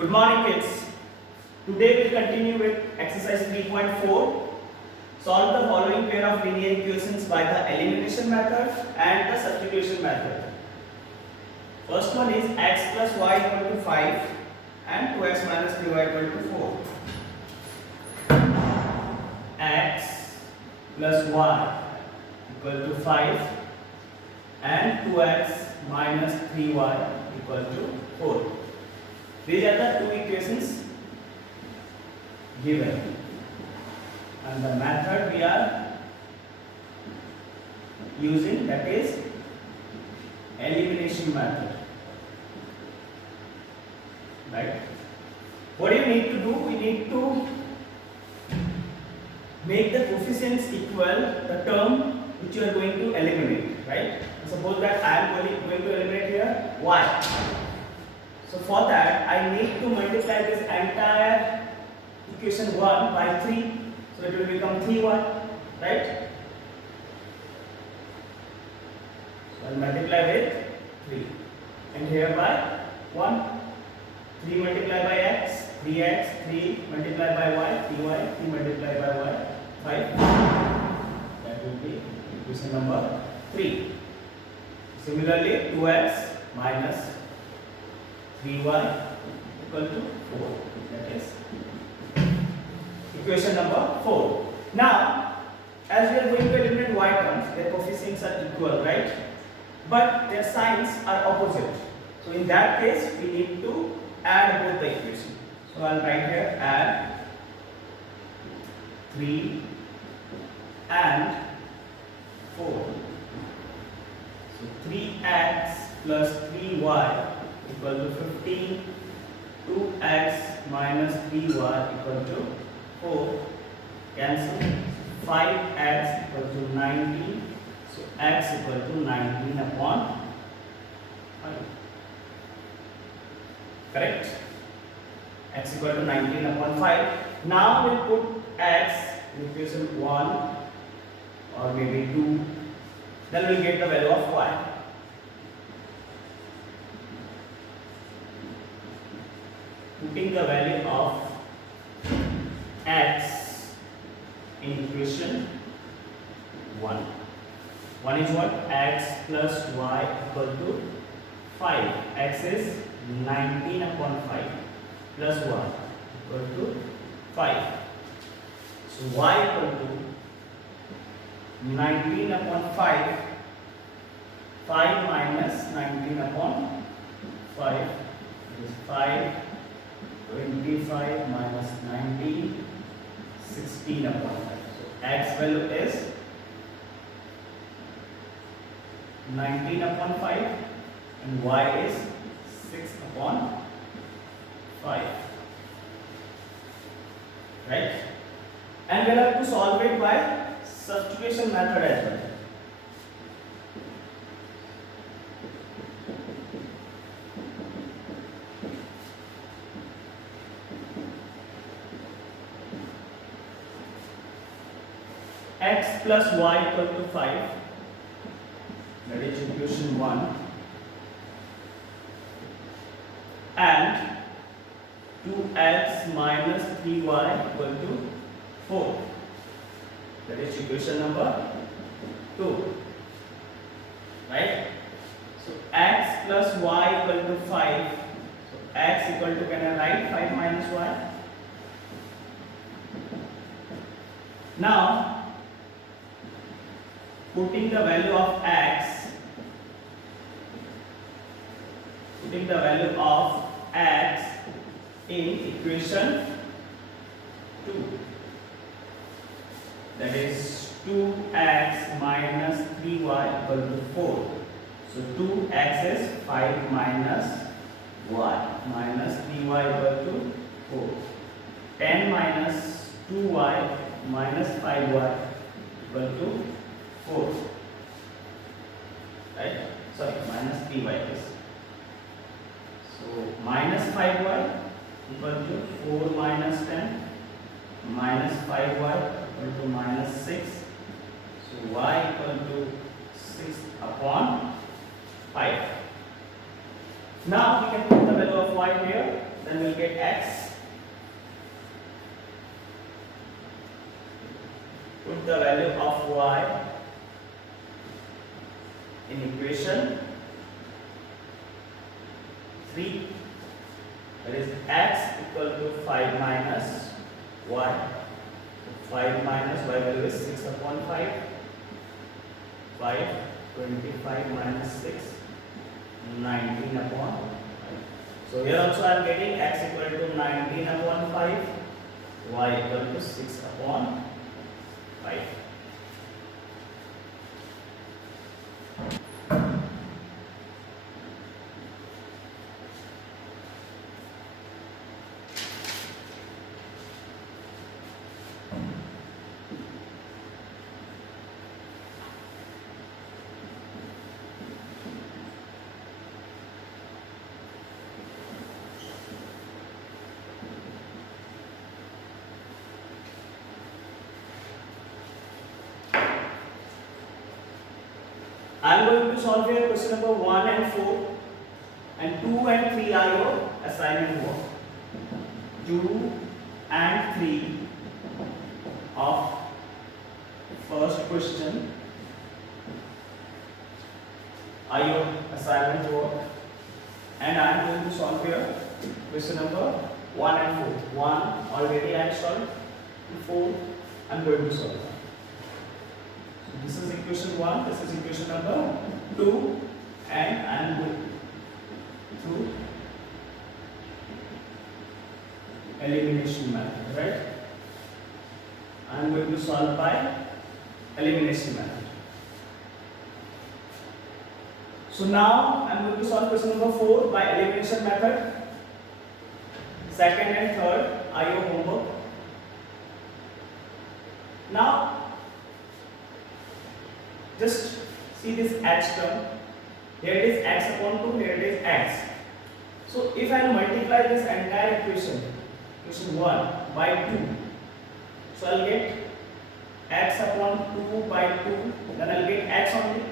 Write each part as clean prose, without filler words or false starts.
Good morning, kids. Today we'll continue with exercise 3.4. Solve the following pair of linear equations by the elimination method and the substitution method. First one is x plus y equal to 5 and 2x minus 3y equal to 4. X plus y equal to 5 and 2x minus 3y equal to 4. These are the two equations given, and the method we are using, that is elimination method, right? What do you need to do? We need to make the coefficients equal the term which you are going to eliminate, right? Suppose that I am going to eliminate here y. So for that I need to multiply this entire equation 1 by 3. So it will become 3y, right? So I will multiply with 3. And here by 1. 3 multiplied by x, 3x, 3 multiplied by y, 3y, 3 multiplied by y, 5. That will be equation number 3. Similarly, 2x minus 3y equal to 4. That is equation number 4. Now, as we are going to eliminate y terms, their coefficients are equal, right? But their signs are opposite. So in that case, we need to add both the equations. So I will write here add 3 and 4. So 3x plus 3y equal to 15. 2x minus 3y equal to 4. Cancel. 5x equal to 19. So x equal to 19 upon 5. Correct? X equal to 19 upon 5. Now we'll put x in equation 1 or maybe 2. Then we'll get the value of y. Putting the value of x in equation 1. 1 is what? X plus y equal to 5. X is 19 upon 5 plus y equal to 5. So y equal to 19 upon 5. 5 minus 19 upon 5 is 5. 25 minus 19, 16 upon 5. So x value is 19 upon 5 and y is 6 upon 5. Right? And we'll have to solve it by substitution method as well. X plus y equal to 5, that is equation 1, and 2x minus 3y equal to 4, that is equation number 2, right? So x plus y equal to 5, so x equal to, can I write 5 minus y? Now putting the value of x, in equation 2, that is 2x minus 3y equal to 4. So 2x is 5 minus y minus 3y equal to 4. 10 minus 2y minus 5y equal to 4. Right? Sorry, minus 3y is. So minus 5y equal to 4 minus 10 minus 5y equal to minus 6. So y equal to 6 upon 5. Now we can put the value of y here. then we'll get x. Put the value of y in equation 3, that is x equal to 5 minus y. 5 minus y value is 6 upon 5. 5, 25 minus 6, 19 upon 5. So here also I am getting x equal to 19 upon 5, y equal to 6 upon 5. I am going to solve here question number 1 and 4, and 2 and 3 are your assignment work. 2 and 3 of first question are your assignment work, and I am going to solve here question number 1 and 4. 1 already I solved, 4 I am going to solve. This is equation 1, this is equation number 2, and I am going through elimination method, right? I am going to solve by elimination method. So now I am going to solve question number 4 by elimination method. Second and third are your homework. Now just see this h term. Here it is x upon 2, here it is x. So if I multiply this entire equation, equation 1 by 2, so I'll get x upon 2 by 2, then I'll get x only,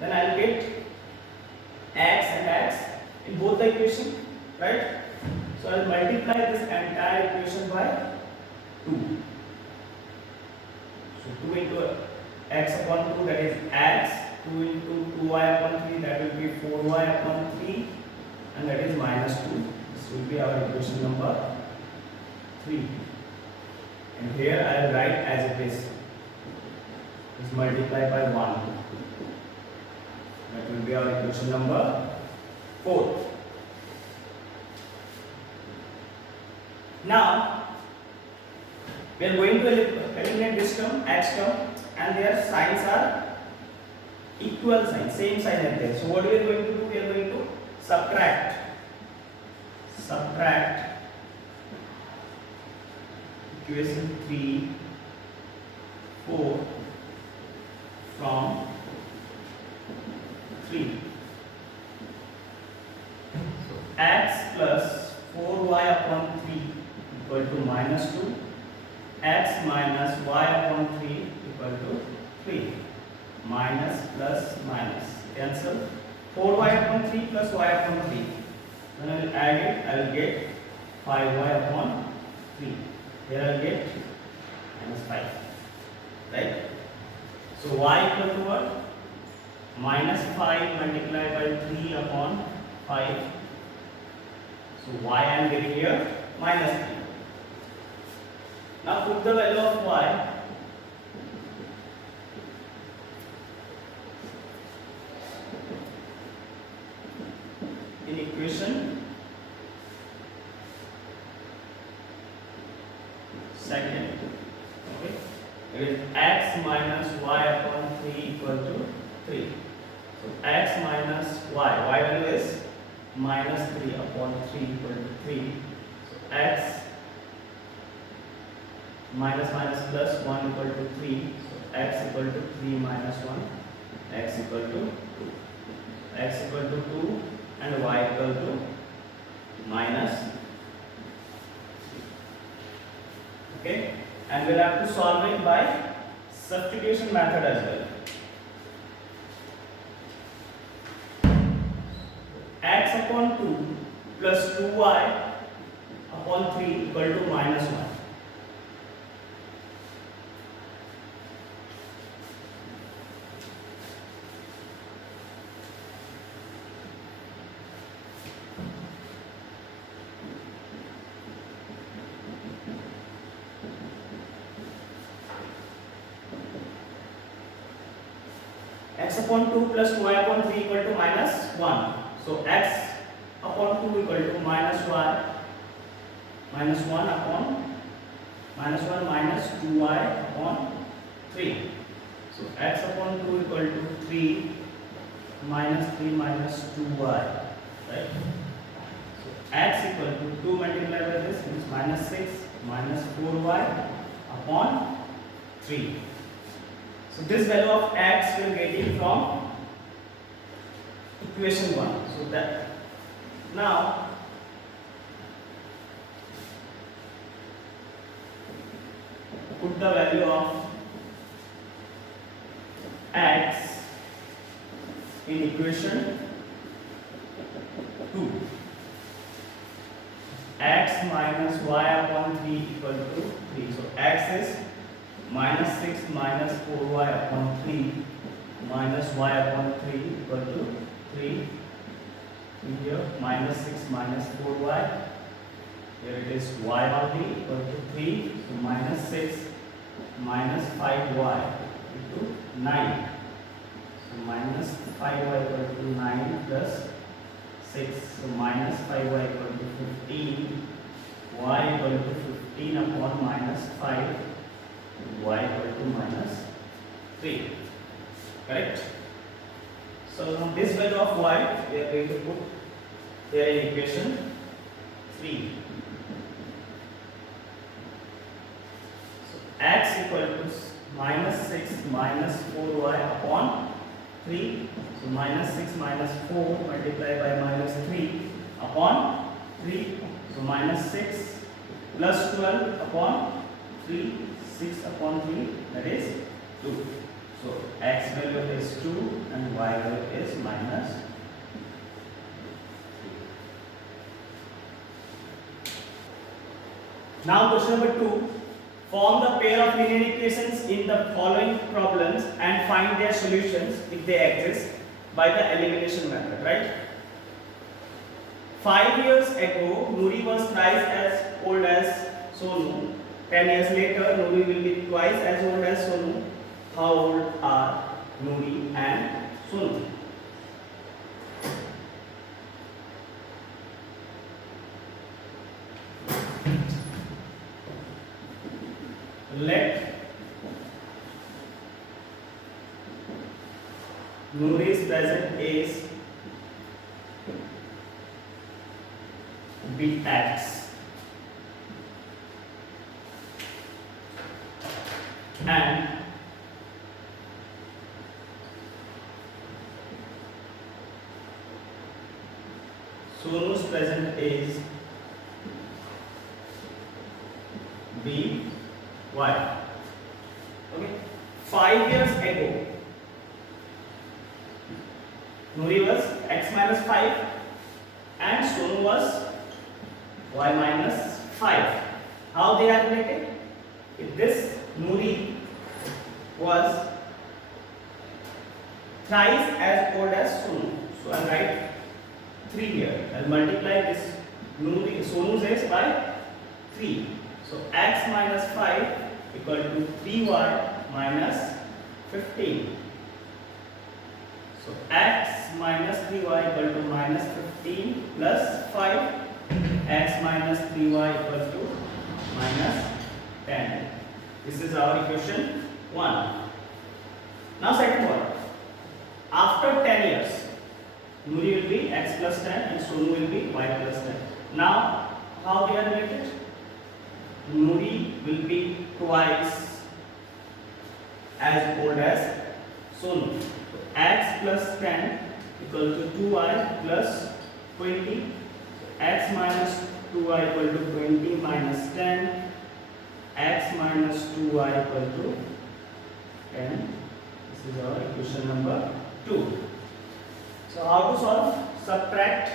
then I'll get x and x in both the equation, right? So I'll multiply this entire equation by 2. So 2 into x upon 2, that is x, 2 into 2y upon 3, that will be 4y upon 3, and that is minus 2. This will be our equation number 3. And here I will write as it is. Is multiplied by 1. That will be our equation number 4. Now we are going to eliminate this term, x term, and their signs are equal signs, same sign as there. So what we are going to do? We are going to subtract equation 3, 4 from 3. So x plus 4y upon 3 equal to minus 2. X minus y upon 3 equal to 3. Minus plus minus. Cancel. 4y upon 3 plus y upon 3. When I will add it, I will get 5y upon 3. Here I will get minus 5. Right? So y equal to what? Minus 5 multiplied by 3 upon 5. So y I am getting here minus 3. Now put the value of y in equation second. Okay, it is x minus y upon 3 equal to 3. So x minus y value is minus 3 upon 3 equal to 3. So x minus minus plus 1 equal to 3. So x equal to 3 minus 1. X equal to 2. X equal to 2 and y equal to minus 3. Okay, and we'll have to solve it by substitution method as well. X upon 2 plus 2y upon 3 equal to minus 1. X upon 2 plus 2y upon 3 equal to minus 1. So x upon 2 equal to minus y minus 1 upon minus 1 minus 2y upon 3. So x upon 2 equal to 3 minus 2y, right? So x equal to 2 multiplied by this means minus 6 minus 4y upon 3. So this value of x will get it from equation 1. So that now put the value of x in equation 2. X minus y upon 3 equal to 3. So x is minus 6 minus 4y upon 3 minus y upon 3 equal to 3. Here minus 6 minus 4y. Here it is y only equal to 3. So minus 6 minus 5y equal to 9. So minus 5y equal to 9 plus 6. So minus 5y equal to 15. Y equal to 15 upon minus 5. Y equal to minus 3. Correct? So now this value of y we are going to put here in equation 3. So x equal to minus 6 minus 4y upon 3. So minus 6 minus 4 multiplied by minus 3 upon 3. So minus 6 plus 12 upon 3. 6 upon 3, that is 2. So x value is 2 and y value is minus 3. Now question number 2. Form the pair of linear equations in the following problems and find their solutions if they exist by the elimination method, right? 5 years ago, Nuri was thrice as old as Sonu. 10 years later, Nuri will be twice as old as Sonu. How old are Nuri and Sonu? Let Nuri's present age be x. And Sonu's present age be y. Okay. 5 years ago, Nuri was x minus 5 and Sonu was y minus 5. How they are related? If this Nuri was thrice as old as Sonu. So I write 3 here. I'll multiply this Sonu's age by 3. So x minus 5 equal to 3y minus 15. So x minus 3y equal to minus 15 plus 5. X minus 3y equal to minus 10. This is our equation 1. Now second one. After 10 years, Nuri will be x plus 10 and Sonu will be y plus 10. Now, how they are related? Nuri will be twice as old as Sonu. So x plus 10 equal to 2y plus 20. So x minus 2y equal to 20 minus 10. X minus 2y equal to 10. This is our equation number 2. So how to solve? Subtract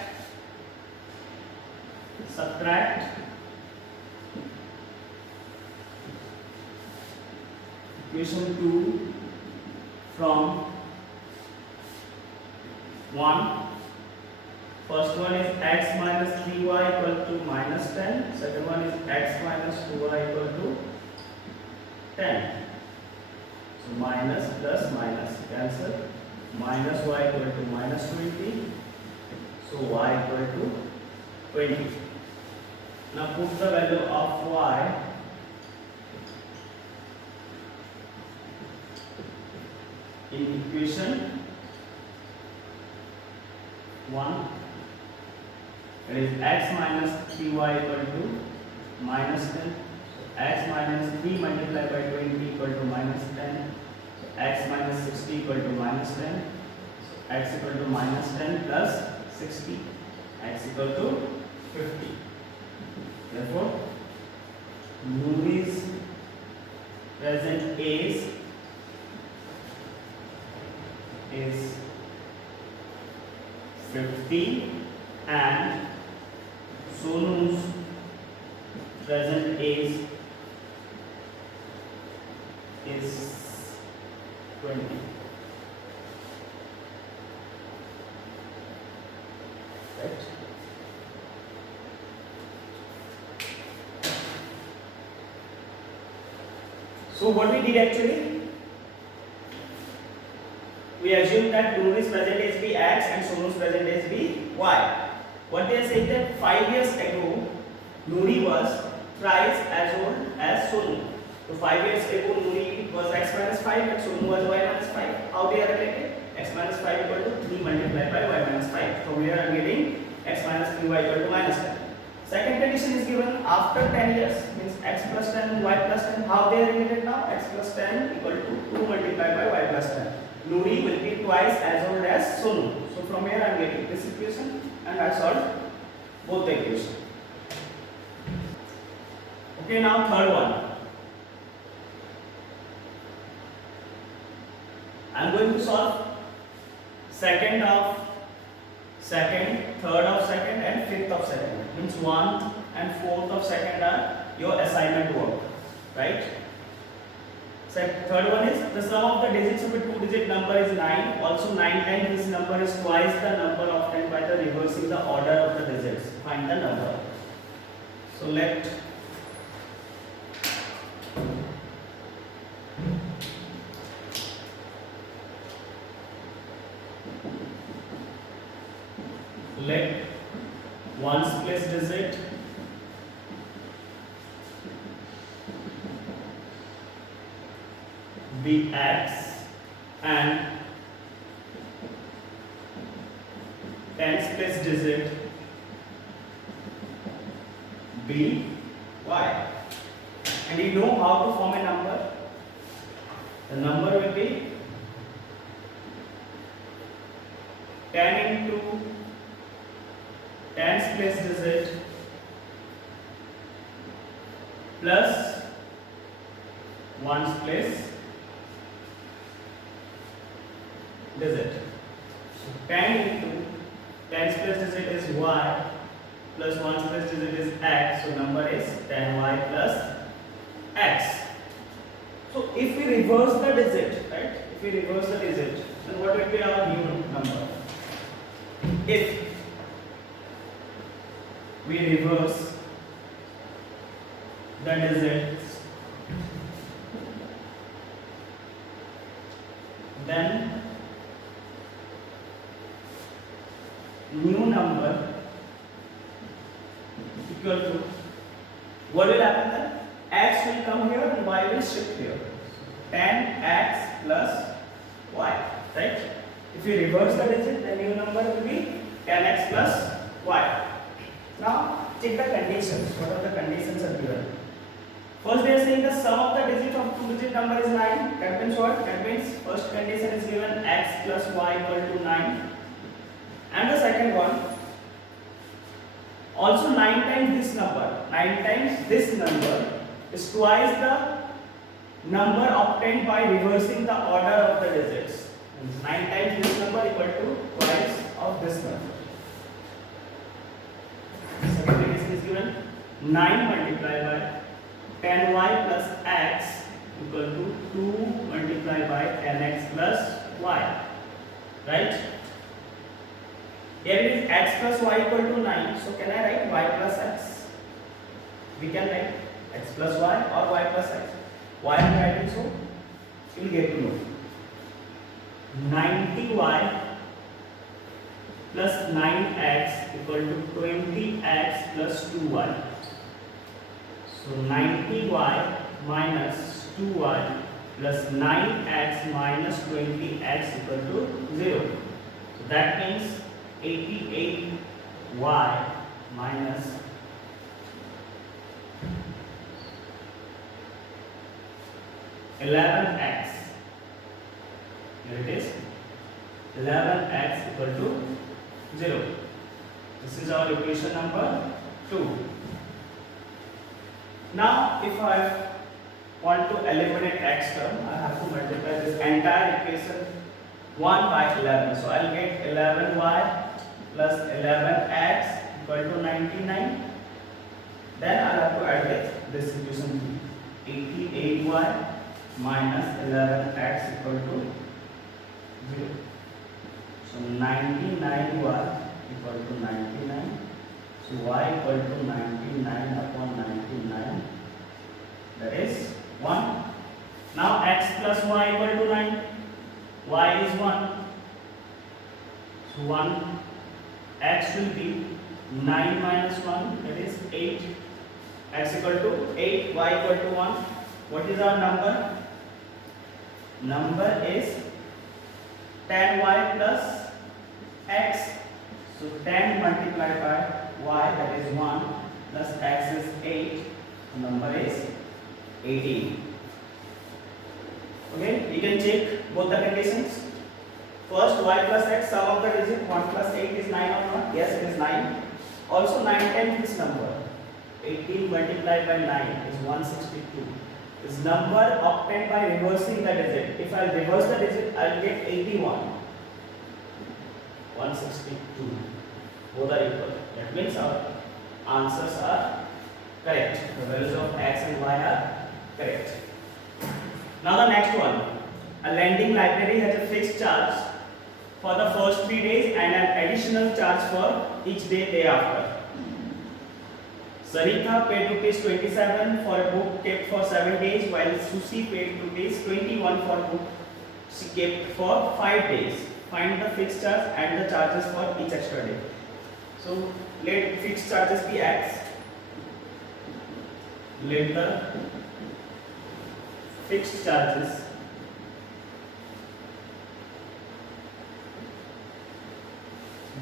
Equation 2 from 1. First one is x minus 3y equal to minus 10. Second one is x minus 2y equal to 10. So minus plus minus cancel. Minus y equal to minus 20. So y equal to 20. Now put the value of y in equation 1. It is x minus 3y equal to minus 10. So x minus 3 multiplied by 20 equal to minus 10. So x minus 60 equal to minus 10. So x equal to minus 10 plus 60. X equal to 50. Therefore, Nuri's present age is 50 and Sonu's present age is 20. Right? So what we did actually, we assumed that Nuri's present age be x and Sonu's present age be y. What they are saying that 5 years ago Nuri was twice as old as Sonu. So 5 years ago Nuri was x minus 5 and Sonu was y minus 5. How they are related? X minus 5 equal to 3 multiplied by y minus 5. From here I am getting x minus 3y equal to minus 10. Second condition is given after 10 years, means x plus 10 and y plus 10. How they are related now? X plus 10 equal to 2 multiplied by y plus 10. Nuri will be twice as old as Sonu. So from here I am getting this equation and I solved both the equations. Okay, now third one. I am going to solve second of second, third of second and fifth of second. Means 1 and 4th of second are your assignment work, right? Third one is the sum of the digits of a 2-digit number is 9. Also 9 times this number is twice the number obtained by the reversing the order of the digits. Find the number. So let ones place digit be x and tens place digit be y. And you know how to form a number. The number will be 10 into tens place digit plus ones place digit. So 10 into tens place digit is y plus ones place digit is x. So number is 10y plus x. So if we reverse the digit, right? If we reverse the digit, then what will be our new number? If we reverse the digits, then new number equal to, what will happen then? X will come here and y will shift here. 10x plus y, right? If you reverse the digit, the new number will be 10x plus y. Now check the conditions. What are the conditions are given? First they are saying the sum of the digit of 2-digit number is 9. That means what? That means first condition is given x plus y equal to 9. And the second one, also 9 times this number. 9 times this number is twice the number obtained by reversing the order of the digits. 9 times this number equal to twice of this number. Second condition is given. 9 multiplied by 10y plus x equal to 2 multiplied by 10x plus y, right? Here it is x plus y equal to 9. So can I write y plus x? We can write x plus y or y plus x. Why I am writing so? You will get to know. 90y plus 9x equal to 20x plus 2y. So 90y minus 2y plus 9x minus 20x equal to 0. So that means 88y minus 11x. Here it is 11x equal to 0. This is our equation number 2. Now if I want to eliminate x term, I have to multiply this entire equation 1 by 11. So I will get 11y plus 11x equal to 99. Then I have to add with this equation 88y minus 11x equal to 0. So 99y equal to 99. So y equal to 99 upon 99, that is 1. Now x plus y equal to 9. Y is 1. So 1 x will be 9 minus 1, that is 8. X equal to 8, y equal to 1. What is our number? Number is 10y plus x. So 10 multiplied by y, that is 1, plus x is 8. Number is 18. Okay, you can check both the conditions. First, y plus x, sum of the digit 1 plus 8 is 9 or not? Yes, it is 9. Also 9 times this number. 18 multiplied by 9 is 162. This number obtained by reversing the digit. If I reverse the digit, I will get 81. 162. Both are equal. That means our answers are correct. The values of x and y are correct. Now the next one. A lending library has a fixed charge for the first 3 days and an additional charge for each day thereafter. Sarika paid ₹27 for a book kept for 7 days, while Susi paid ₹21 for a book she kept for 5 days. Find the fixed charge and the charges for each extra day. So let fixed charges be x. Let the fixed charges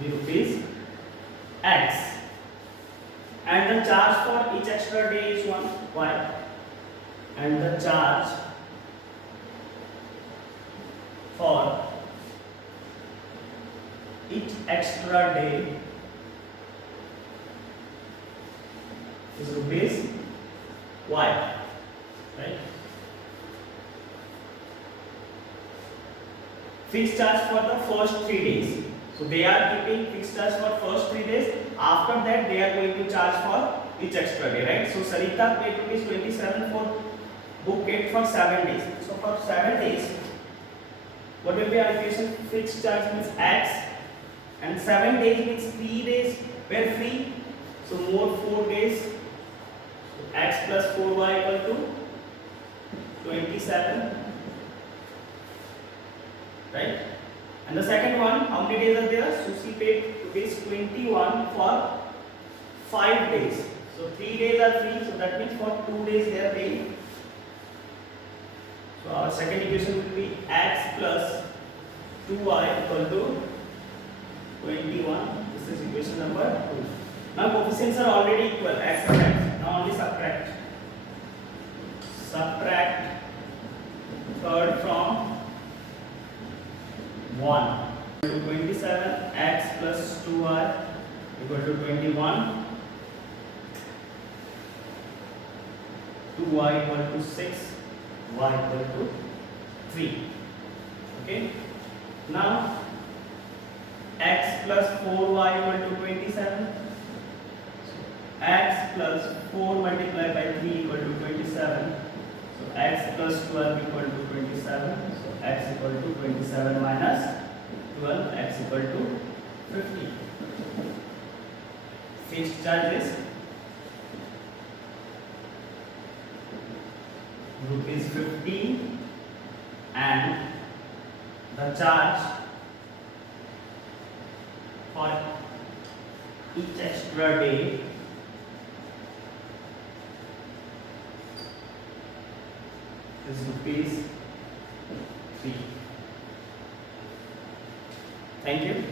be rupees x. And the charge for each extra day is 1 y. And the charge for each extra day is rupees y, right? Fixed charge for the first 3 days. So they are keeping fixed charge for first 3 days. After that, they are going to charge for each extra day, right? So Sarita paid ₹27 for book kept for 7 days. So for 7 days, what will be our equation? Fixed charge means x, and 7 days means 3 days were free. So more 4 days. So x plus 4y equal to 27, right? And the second one, how many days are there? Susi paid ₹21 for 5 days. So 3 days are free. So that means for 2 days they are paying. So our second equation will be x plus 2y equal to 21. This is equation number 2. Now coefficients are already equal, x and x. Now only subtract. Subtract third from 1. 27 x plus 2y equal to 21. 2y equal to 6, y equal to 3. Okay. Now x plus 4y equal to 27. X plus 4 multiplied by 3 equal to 27. So x plus 12 equal to 27. So x equal to 27 minus 12, x equal to 50. Fixed charges rupees 50, and the charge for each extra day is rupees 3. Thank you.